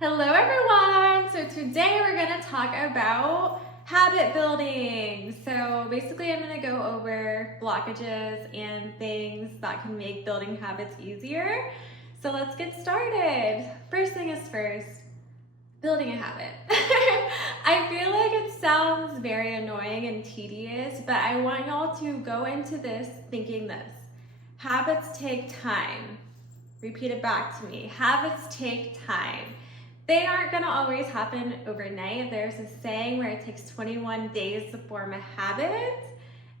Hello everyone! So today we're going to talk about habit building. So basically I'm going to go over blockages and things that can make building habits easier. So let's get started. First thing is first, building a habit. I feel like it sounds very annoying and tedious, but I want y'all to go into this thinking this. Habits take time. Repeat it back to me. Habits take time. They aren't gonna always happen overnight. There's a saying where it takes 21 days to form a habit.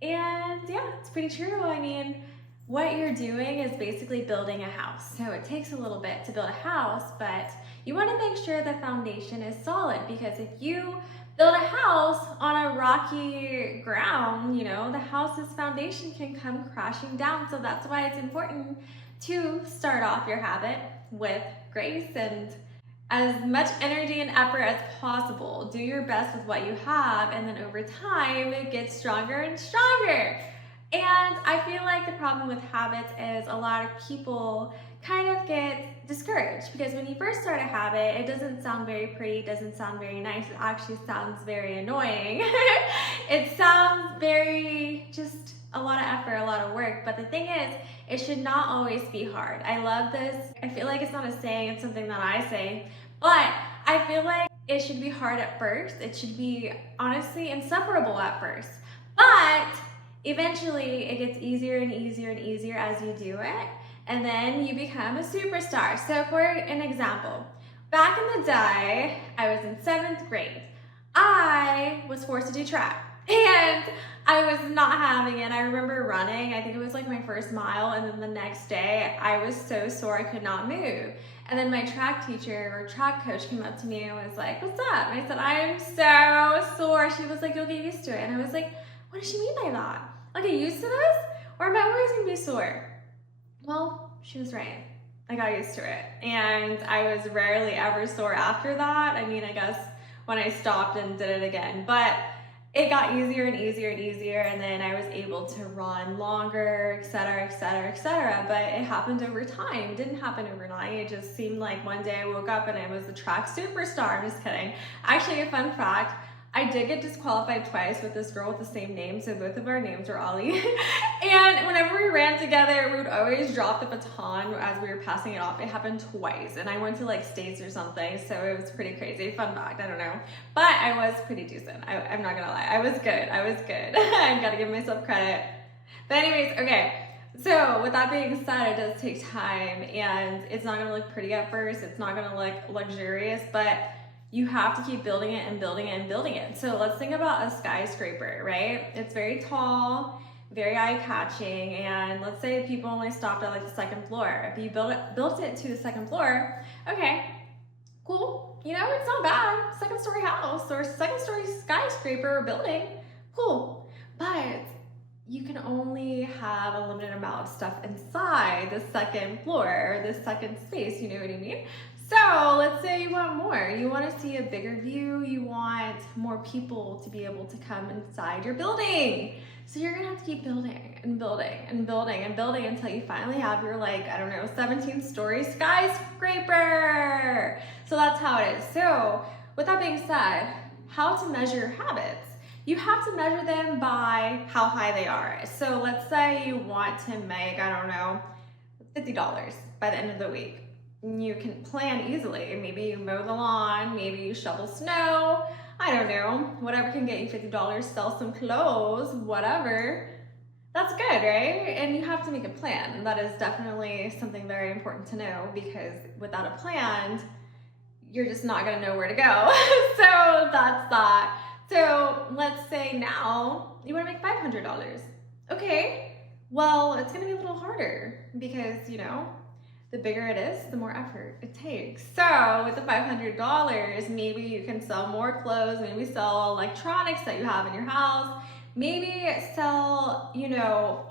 And yeah, it's pretty true. I mean, what you're doing is basically building a house. So it takes a little bit to build a house, but you wanna make sure the foundation is solid, because if you build a house on a rocky ground, the house's foundation can come crashing down. So that's why it's important to start off your habit with grace and as much energy and effort as possible. Do your best with what you have, and then over time, it gets stronger and stronger. And I feel like the problem with habits is a lot of people kind of get discouraged, because when you first start a habit, it doesn't sound very pretty, it doesn't sound very nice, it actually sounds very annoying. It sounds very just a lot of effort, a lot of work, but the thing is, it should not always be hard. I love this. I feel like it's not a saying, it's something that I say, but I feel like it should be hard at first. It should be honestly insufferable at first, but eventually it gets easier and easier and easier as you do it, and then you become a superstar. So for an example, back in the day, I was in 7th grade. I was forced to do track, and I was not having it. I remember running, I think it was like my first mile, and then the next day I was so sore I could not move. And then my track teacher or track coach came up to me and was like, "What's up?" And I said, "I am so sore." She was like, "You'll get used to it." And I was like, "What does she mean by that? I'll get used to this? Or am I always gonna be sore?" Well, she was right. I got used to it. And I was rarely ever sore after that. I mean, I guess when I stopped and did it again, but it got easier and easier and easier, and then I was able to run longer, etc., etc., etc. But it happened over time. It didn't happen overnight. It just seemed like one day I woke up and I was the track superstar. I'm just kidding. Actually, a fun fact, I did get disqualified twice with this girl with the same name, so both of our names are Ollie. And whenever we ran together, we would always drop the baton as we were passing it off. It happened twice, and I went to like states or something, so it was pretty crazy. Fun fact, I don't know. But I was pretty decent. I'm not gonna lie. I was good. I gotta give myself credit. But anyways, okay. So with that being said, it does take time, and it's not gonna look pretty at first. It's not gonna look luxurious, but you have to keep building it and building it and building it. So let's think about a skyscraper, right? It's very tall, very eye-catching, and let's say people only stopped at like the 2nd floor. If you built it to the 2nd floor, okay, cool. It's not bad. 2nd story house or 2nd story skyscraper or building, cool. But you can only have a limited amount of stuff inside the 2nd floor or the 2nd space, you know what I mean? So let's say you want more. You want to see a bigger view. You want more people to be able to come inside your building. So you're going to have to keep building and building and building and building until you finally have your 17-story skyscraper. So that's how it is. So with that being said, how to measure habits? You have to measure them by how high they are. So let's say you want to make, $50 by the end of the week. You can plan easily. Maybe you mow the lawn, maybe you shovel snow, I don't know, whatever can get you $50, sell some clothes, whatever. That's good, right? And you have to make a plan. And that is definitely something very important to know, because without a plan, you're just not gonna know where to go. So that's that. So let's say now you wanna make $500. Okay, well, it's gonna be a little harder because, the bigger it is, the more effort it takes. So with the $500, maybe you can sell more clothes, maybe sell electronics that you have in your house, maybe sell,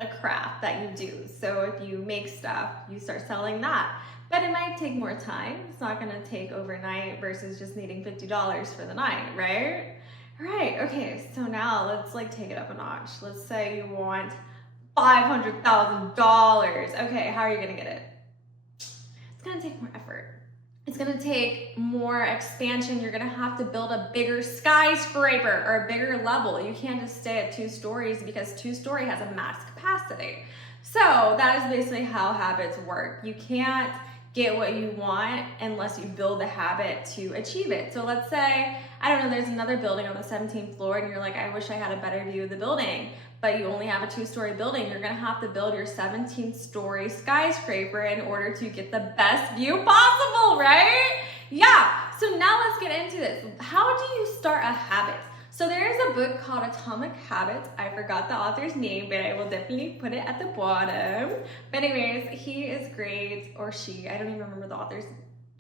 a craft that you do. So if you make stuff, you start selling that. But it might take more time. It's not gonna take overnight versus just needing $50 for the night, right? Right, okay, so now let's take it up a notch. Let's say you want $500,000. Okay, how are you gonna get it? It's gonna take more effort. It's gonna take more expansion. You're gonna have to build a bigger skyscraper or a bigger level. You can't just stay at 2 stories because 2-story has a max capacity. So that is basically how habits work. You can't get what you want unless you build the habit to achieve it. So let's say, I don't know, there's another building on the 17th floor and you're like, I wish I had a better view of the building, but you only have a 2-story building. You're gonna have to build your 17th story skyscraper in order to get the best view possible, right? Yeah, so now let's get into this. How do you start a habit? So there's a book called Atomic Habits. I forgot the author's name, but I will definitely put it at the bottom. But anyways, he is great, or she, I don't even remember the author's,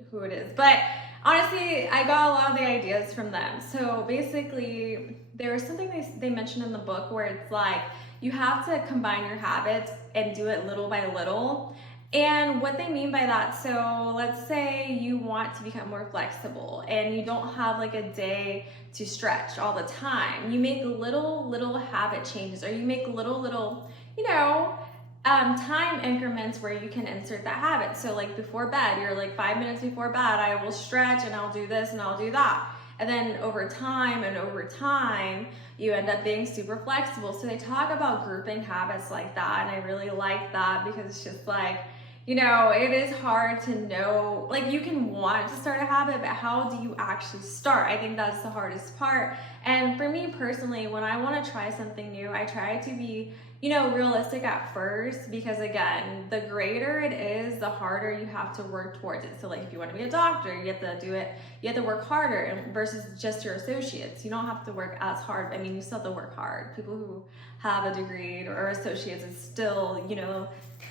who it is. But honestly, I got a lot of the ideas from them. So basically, there was something they mentioned in the book where it's like, you have to combine your habits and do it little by little. And what they mean by that, so let's say you want to become more flexible and you don't have like a day to stretch all the time. You make little habit changes, or you make little, you know, time increments where you can insert that habit. So like before bed, you're like 5 minutes before bed, I will stretch and I'll do this and I'll do that. And then over time, you end up being super flexible. So they talk about grouping habits like that. And I really like that because it's just like, you know, it is hard to know, like you can want to start a habit, but how do you actually start? I think that's the hardest part. And for me personally, when I want to try something new, I try to be, you know, realistic at first, because again, the greater it is, the harder you have to work towards it. So like if you want to be a doctor, you have to do it, you have to work harder versus just your associates. You don't have to work as hard. I mean, you still have to work hard. People who have a degree or associates is still, you know,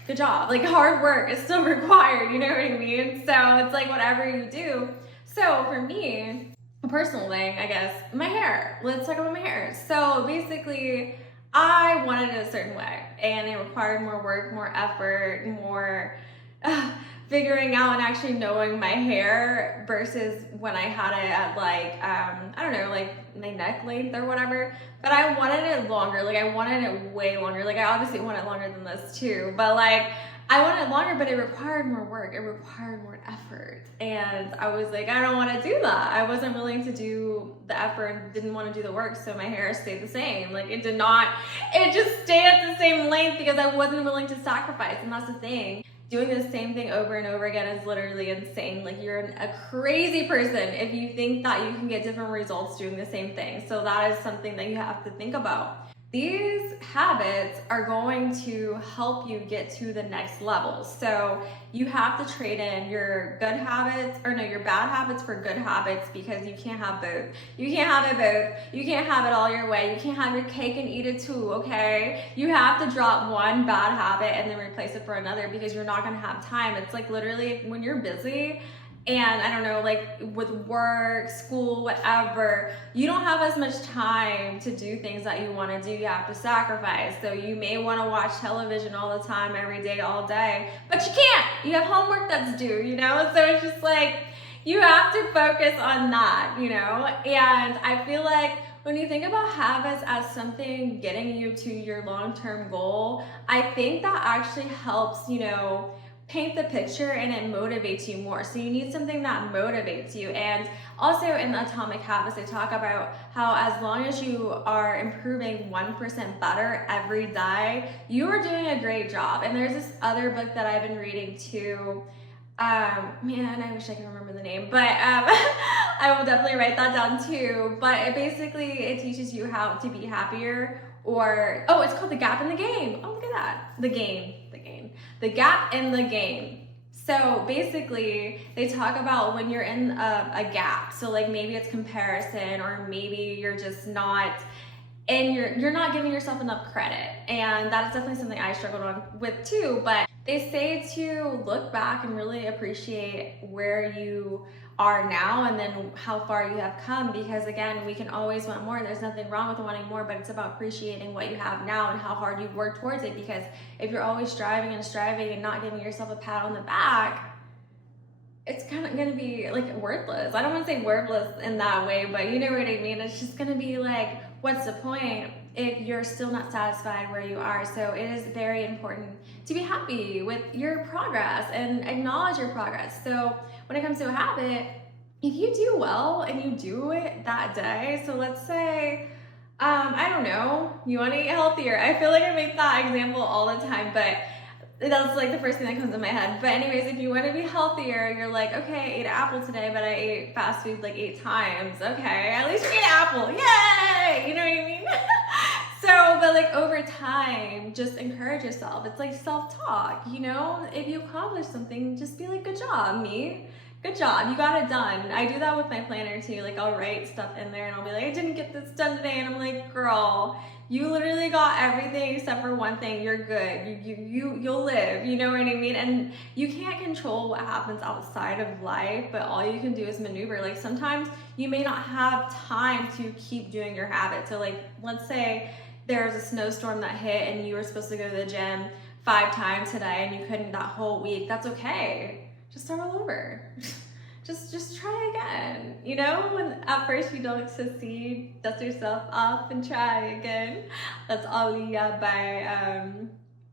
good job. Like hard work is still required, you know what I mean? So it's like whatever you do. So for me, a personal thing, I guess, my hair. Let's talk about my hair. So basically, I wanted it a certain way and it required more work, more effort, more figuring out and actually knowing my hair versus when I had it at like, I don't know, like my neck length or whatever. But I wanted it longer. Like I wanted it way longer. Like I obviously want it longer than this too, but like I wanted it longer, but it required more work. It required more effort. And I was like, I don't want to do that. I wasn't willing to do the effort, didn't want to do the work. So my hair stayed the same. Like it just stayed at the same length because I wasn't willing to sacrifice. And that's the thing. Doing the same thing over and over again is literally insane. Like you're a crazy person if you think that you can get different results doing the same thing. So that is something that you have to think about. These habits are going to help you get to the next level. So you have to trade in your good habits, or no, your bad habits for good habits, because you can't have both. You can't have it both. You can't have it all your way. You can't have your cake and eat it too, okay? You have to drop one bad habit and then replace it for another, because you're not gonna have time. It's like literally when you're busy, and I don't know, like with work, school, whatever, you don't have as much time to do things that you want to do. You have to sacrifice. So you may want to watch television all the time, every day, all day, but you can't. You have homework that's due, you know? So it's just like, you have to focus on that, you know? And I feel like when you think about habits as something getting you to your long-term goal, I think that actually helps, you know, paint the picture, and it motivates you more. So you need something that motivates you. And also in the Atomic Habits, they talk about how as long as you are improving 1% better every day, you are doing a great job. And there's this other book that I've been reading too. Man, I wish I could remember the name, but I will definitely write that down too. But it teaches you how to be happier, or, oh, it's called The Gap in the Game. Oh, look at that. The Gap in the Game. So basically, they talk about when you're in a gap. So like maybe it's comparison, or maybe you're just not, and you're not giving yourself enough credit. And that is definitely something I struggled on with too. But they say to look back and really appreciate where you are now and then how far you have come, because again, we can always want more. There's nothing wrong with wanting more, but it's about appreciating what you have now and how hard you've worked towards it. Because if you're always striving and not giving yourself a pat on the back, it's kind of gonna be like worthless. I don't want to say worthless in that way, but you know what I mean. It's just gonna be like, what's the point if you're still not satisfied where you are? So it is very important to be happy with your progress and acknowledge your progress. So when it comes to a habit, if you do well and you do it that day, so let's say, I don't know, you want to eat healthier. I feel like I make that example all the time, but that's like the first thing that comes in my head. But anyways, if you want to be healthier, you're like, okay, I ate an apple today, but I ate fast food like 8 times. Okay, at least you ate an apple. Yay! You know what I mean? So, but like over time, just encourage yourself. It's like self-talk, you know? If you accomplish something, just be like, good job, me. Good job, you got it done. I do that with my planner too. Like I'll write stuff in there and I'll be like, I didn't get this done today. And I'm like, girl, you literally got everything except for one thing. You're good. You'll live. You know what I mean? And you can't control what happens outside of life, but all you can do is maneuver. Like sometimes you may not have time to keep doing your habit. So like, let's say there's a snowstorm that hit and you were supposed to go to the gym 5 times today and you couldn't that whole week. That's okay. Just start all over. just try again. You know, when at first you don't succeed, dust yourself off and try again. That's Aliyah by,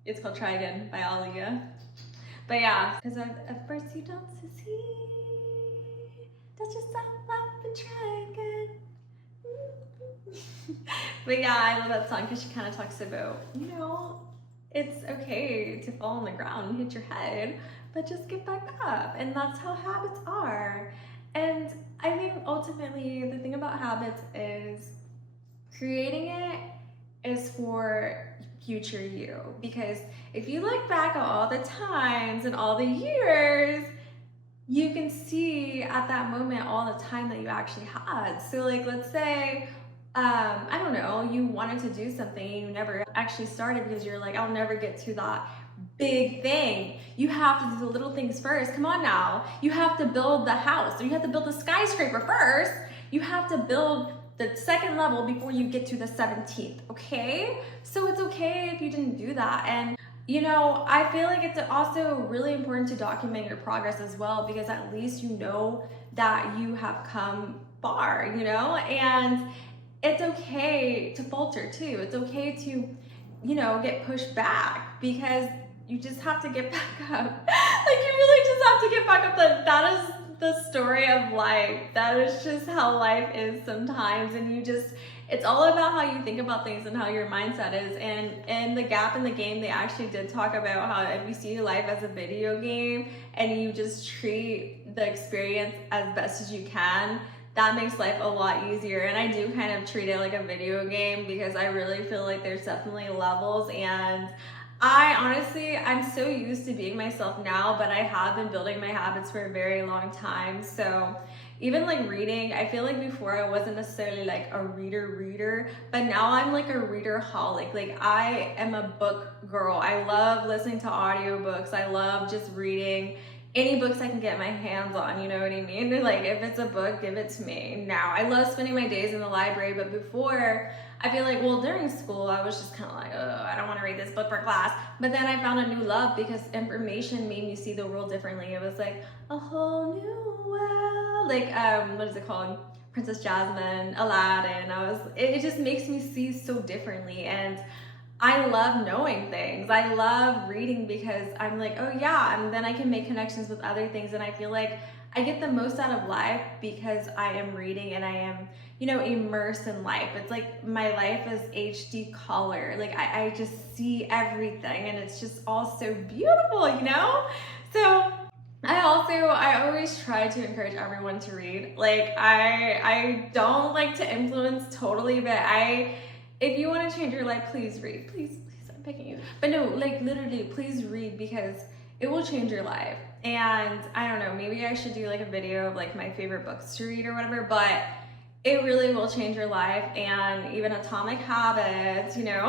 it's called Try Again by Aliyah. But yeah, because at first you don't succeed, dust yourself off and try again. But yeah, I love that song because she kind of talks about, you know, it's okay to fall on the ground and hit your head, but just get back up. And that's how habits are. And I think ultimately the thing about habits is creating it is for future you. Because if you look back at all the times and all the years, you can see at that moment all the time that you actually had. So like, let's say, I don't know, you wanted to do something and you never actually started because you're like, I'll never get to that big thing. You have to do the little things first. Come on now. You have to build the house, or you have to build the skyscraper first. You have to build the 2nd level before you get to the 17th, okay? So it's okay if you didn't do that. And you know, I feel like it's also really important to document your progress as well, because at least you know that you have come far, you know? And it's okay to falter too. It's okay to, you know, get pushed back, because you just have to get back up. Like you really just have to get back up. That is the story of life. That is just how life is sometimes. And you just, it's all about how you think about things and how your mindset is. And in The Gap in the Game, they actually did talk about how if you see life as a video game and you just treat the experience as best as you can, that makes life a lot easier. And I do kind of treat it like a video game, because I really feel like there's definitely levels. And I'm so used to being myself now, but I have been building my habits for a very long time. So even like reading, I feel like before I wasn't necessarily like a reader, but now I'm like a reader-holic. Like I am a book girl. I love listening to audiobooks. I love just reading any books I can get my hands on, you know what I mean? Like if it's a book, give it to me. Now, I love spending my days in the library, but before, I feel like, well, during school, I was just kind of like, oh, I don't want to read this book for class. But then I found a new love, because information made me see the world differently. It was like a whole new world. Like, what is it called? Princess Jasmine, Aladdin. It just makes me see so differently. And I love knowing things. I love reading, because I'm like, oh yeah, and then I can make connections with other things. And I feel like I get the most out of life because I am reading and I am, you know, immersed in life. It's like my life is HD color. Like I just see everything, and it's just all so beautiful, you know? So I always try to encourage everyone to read. Like I don't like to influence totally, but if you want to change your life, please read. Please, I'm begging you. But no, like literally, please read, because it will change your life. And I don't know, maybe I should do like a video of like my favorite books to read or whatever, but it really will change your life. And even Atomic Habits, you know,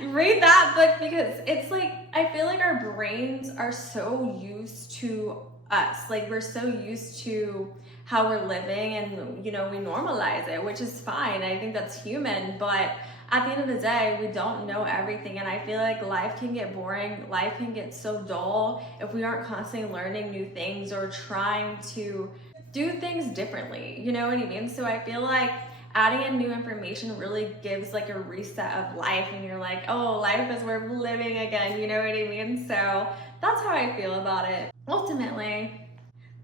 read that book, because it's like, I feel like our brains are so used to us. Like we're so used to how we're living, and you know, we normalize it, which is fine. I think that's human, but at the end of the day, we don't know everything. And I feel like life can get boring. Life can get so dull if we aren't constantly learning new things or trying to do things differently. You know what I mean? So I feel like adding in new information really gives like a reset of life, and you're like, oh, life is worth living again. You know what I mean? So that's how I feel about it. Ultimately,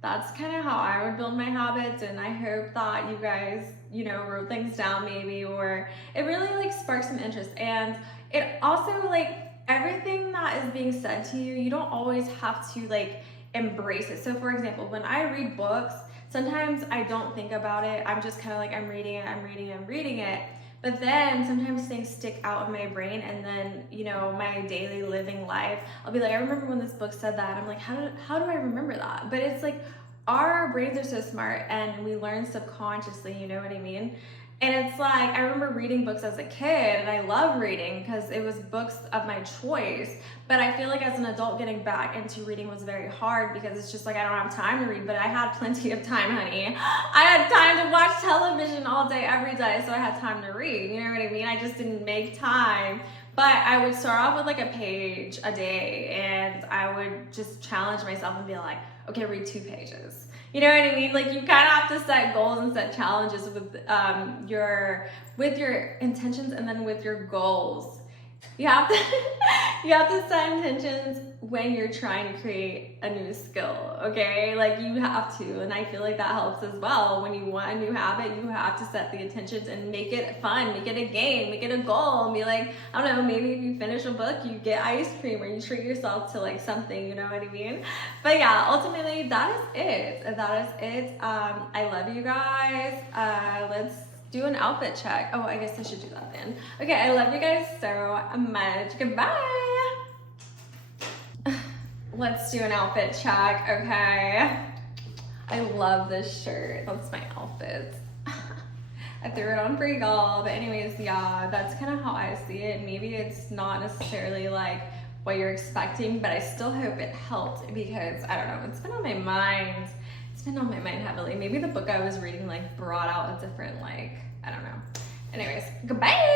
that's kind of how I would build my habits, and I hope that you guys, you know, wrote things down maybe, or it really like sparked some interest. And it also like everything that is being said to you, you don't always have to like embrace it. So for example, when I read books, sometimes I don't think about it. I'm just kind of like, I'm reading it. But then sometimes things stick out in my brain, and then, you know, my daily living life, I'll be like, I remember when this book said that. I'm like, how do I remember that? But it's like, our brains are so smart and we learn subconsciously, you know what I mean? And it's like, I remember reading books as a kid, and I love reading because it was books of my choice. But I feel like as an adult, getting back into reading was very hard because it's just like, I don't have time to read, but I had plenty of time, honey. I had time to watch television all day, every day, so I had time to read, you know what I mean? I just didn't make time. But I would start off with like a page a day, and I would just challenge myself and be like, okay, read 2 pages. You know what I mean? Like, you kind of have to set goals and set challenges with your intentions, and then with your goals. You have to set intentions when you're trying to create a new skill, okay? Like, you have to, and I feel like that helps as well. When you want a new habit, you have to set the intentions and make it fun, make it a game, make it a goal, and be like, I don't know, maybe if you finish a book, you get ice cream, or you treat yourself to like something, you know what I mean? But yeah, ultimately, that is it. I love you guys. Let's do an outfit check. Oh, I guess I should do that then. Okay, I love you guys so much. Goodbye. Let's do an outfit check, okay? I love this shirt. That's my outfit. I threw it on for y'all. But anyways, yeah, that's kind of how I see it. Maybe it's not necessarily like what you're expecting, but I still hope it helped because, I don't know, it's been on my mind. It's been on my mind heavily. Maybe the book I was reading like brought out a different, like, I don't know. Anyways, goodbye.